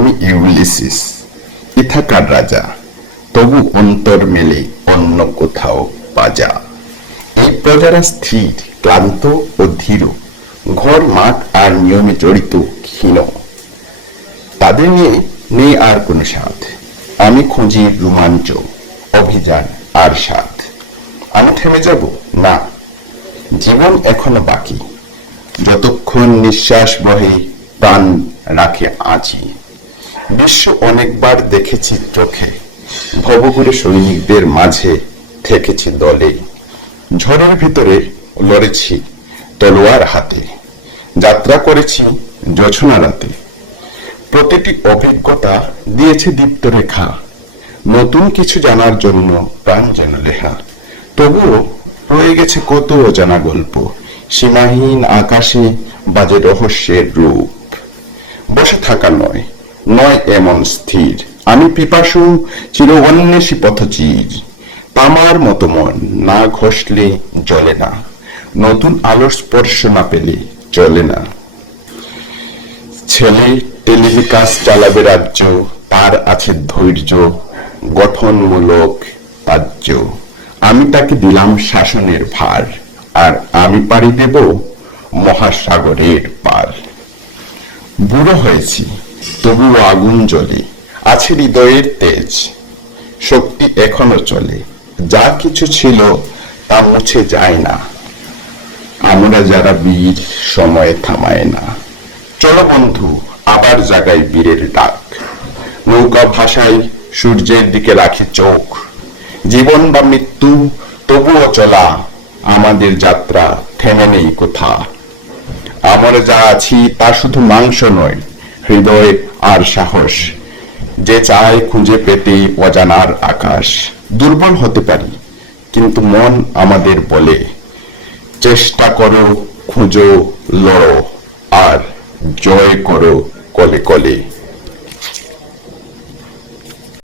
আমি ইউলিসিস, ইথাকার রাজা, তবু অন্তর মেলে অন্য কোথাও বাজা। এই প্রজারা স্থির, ক্লান্ত ও ধীর, ঘর, মাঠ আর নিয়মে জড়িত, ক্ষীণ। তাদের নিয়ে নেই আর কোনো স্বাদ। আমি খুঁজি রোমাঞ্চ, অভিযান আর স্বাদ। আমি থেমে যাব? না। জীবন এখনও বাকি। যতক্ষণ নিঃশ্বাস বহে, প্রাণ রাখে আছি বিশ্ব অনেকবার দেখেছি চোখে। ভবঘুরে সৈনিকদের মাঝে থেকেছি দলে। ঝড়ের ভিতরে লড়েছি তলোয়ার হাতে। যাত্রা করেছি জোছনা রাতে। প্রতিটি অভিজ্ঞতা দিয়েছে দীপ্ত রেখা। নতুন কিছু জানার জন্য প্রাণ যেন লেখা। তবুও রয়ে গেছে কত অজানা গল্প। সীমাহীন আকাশে বাজে রহস্যের রূপ। বসে থাকা নয় নয় এমন স্থির। আমি পিপাসু চির অন্বেষী পথচির। তামার মতো মন না ঘষলে জ্বলে না। নতুন আলোর স্পর্শ না পেলে চলে না। ছেলে টেলিভিকাস চালাবে রাজ্য, তার আছে ধৈর্য, গঠনমূলক রাজ্য আমি তাকে দিলাম শাসনের ভার, আর আমি পাড়ি দেব মহাসাগরের পার। বুড়ো হয়েছি। তবুও আগুন জ্বলে, আছে হৃদয়ের তেজ। শক্তি এখনও চলে, যা কিছু ছিল তা মুছে যায় না। আমরা যারা বীর, সময় থামায় না। চলো বন্ধু, আবার জাগায় বীরের ডাক। নৌকা ভাষায় সূর্যের দিকে রাখে চোখ। জীবন বা মৃত্যু, তবুও চলা, আমাদের যাত্রা থেমে নেই কোথা। আমরা যা আছি তা শুধু মাংস নয় হৃদয় আর সাহস, যে চায় খুঁজে পেতে অজানার আকাশ। দুর্বল হতে পারি, কিন্তু মন আমাদের বলে, চেষ্টা করো, খুঁজো, লড়ো, আর জয় করো কলে কলে।